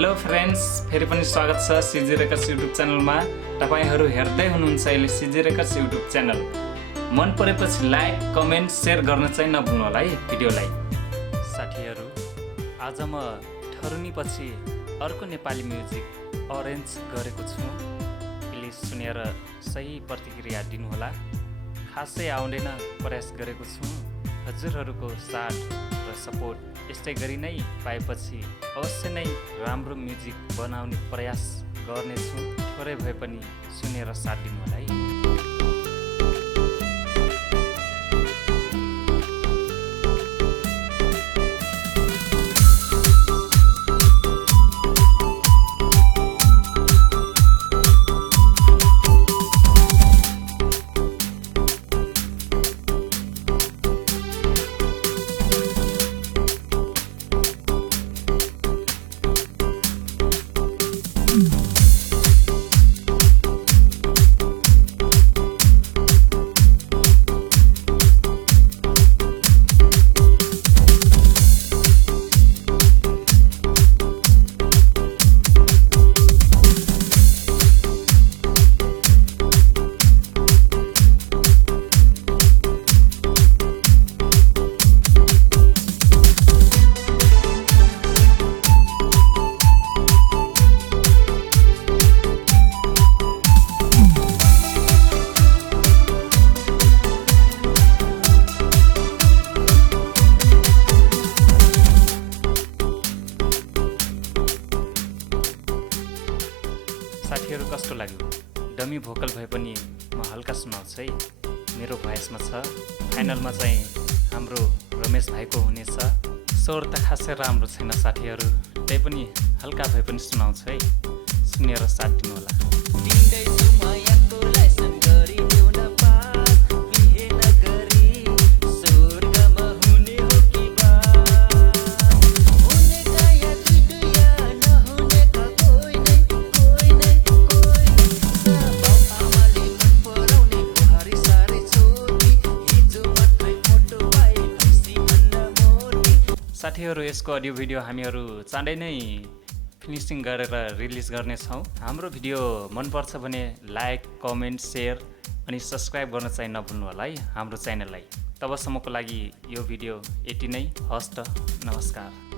Hello friends, फेरि पनि स्वागत छ सिजी रेकर्ड्स युट्युब च्यानलमा। तपाईहरु हेर्दै हुनुहुन्छ अहिले सिजी रेकर्ड्स युट्युब च्यानल। मन परेपछि लाइक, कमेन्ट, शेयर गर्न चाहिँ नभुल्नु होला है भिडियोलाई। साथीहरु, आज म ठरुनीपछि अर्को नेपाली म्युजिक अरेन्ज गरेको छु। प्लिज सुनेर सही प्रतिक्रिया दिनु होला। खासै आउँदैन प्रयास गरेको छु। हजुरहरुको साथ र सपोर्ट यस्तै गरी नै पाएपछि अवश्य नै राम्रो म्युजिक बनाउने प्रयास गर्नेछु। थोरै भए पनि सुनेर साथ दिनु होला है। साथीहरु, कस्तो लाग्यो? डमी भोकल भए पनि म हल्का सुनाउँछु है। मेरो भोइसमा छ। फाइनलमा चाहिँ हाम्रो रमेश भाइको हुनेछ। स्वर त खासै राम्रो छैन साथीहरु, त्यही पनि हल्का भए पनि सुनाउँछु है। सुनेर साथ दिनु होला। साथीहरु, यसको अडियो भिडियो हामीहरु चाँडै नै फिनिसिङ गरेर रिलिज गर्नेछौँ। हाम्रो भिडियो मनपर्छ भने लाइक, कमेन्ट, शेयर अनि सब्स्क्राइब गर्न चाहिँ नभुल्नु होला है हाम्रो च्यानललाई। तबसम्मको लागि यो भिडियो यति नै। हस्त, नमस्कार।